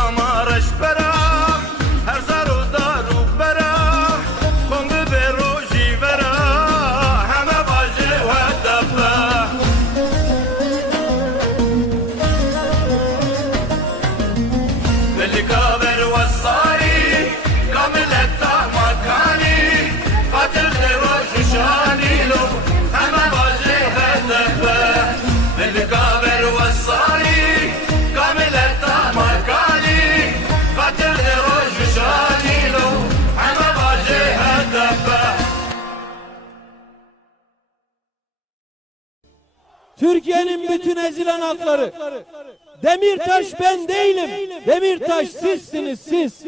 دامارش برا هر زار و دارو برا خونگ به روژی برا همه باجه و دبا بالکابر و الصاری کاملت مکانی خاطر روش شانی لو همه باجه و دبا بالکابر و الصاری کاملت مکانی خاطر روش شانی لو همه باجه و دبا Türkiye'nin bütün ezilen halkları, Demirtaş ben değilim, Demirtaş sizsiniz siz.